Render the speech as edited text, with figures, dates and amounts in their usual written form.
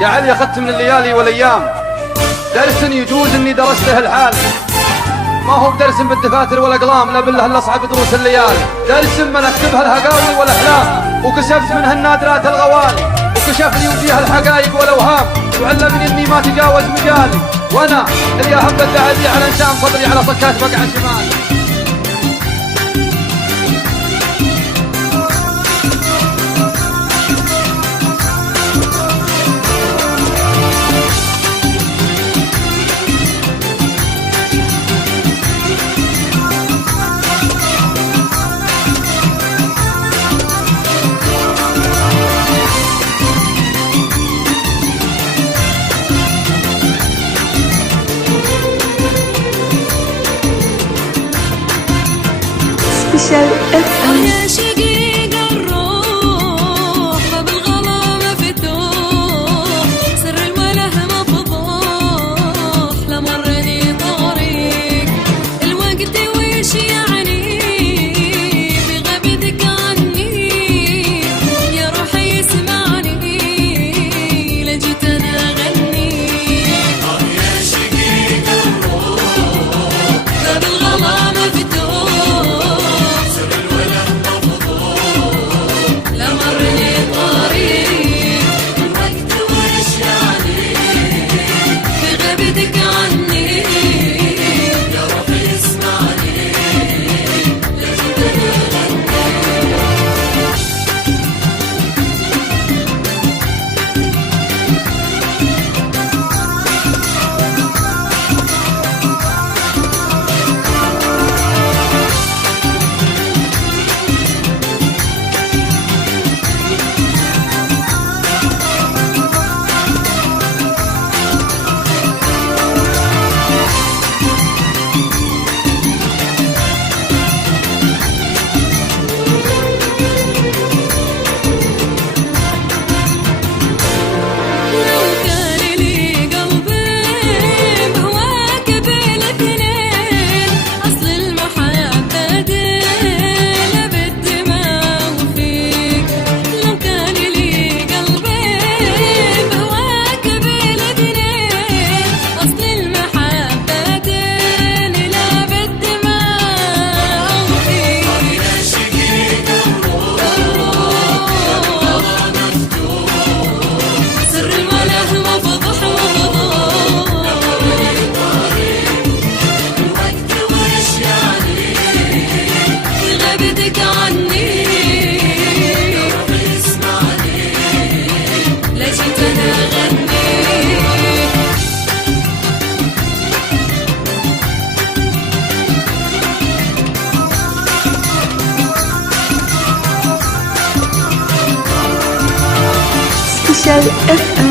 يا علي أخذت من الليالي والأيام درس يجوز إني درسته الحال، ما هو بدرس بالدفاتر والأقلام، لا بالله إلا أصعب دروس الليالي. درس من أكتبها الهقاوي والأحلام، وكشفت منها النادرات الغوالي، وكشف لي وجيه الحقائق والأوهام، وعلمني إني ما تجاوز مجالي، وأنا اللي أحب التعدي على إنسان صدري على صكات بقع شمالي. Special FM. يا شقيق الروح باب الغلا مفتوح، سر الوله مفضوح، لمرني طريق الوقت وش يعني في غيبتك عني، يا روحي اسمعني لجيت انا اغني. يا شقيق الروح باب الغلا مفتوح، لمرني طريق الوقت وش يعني في غيبتك عني، يا روحي اسمعني لجيت انا Special FM.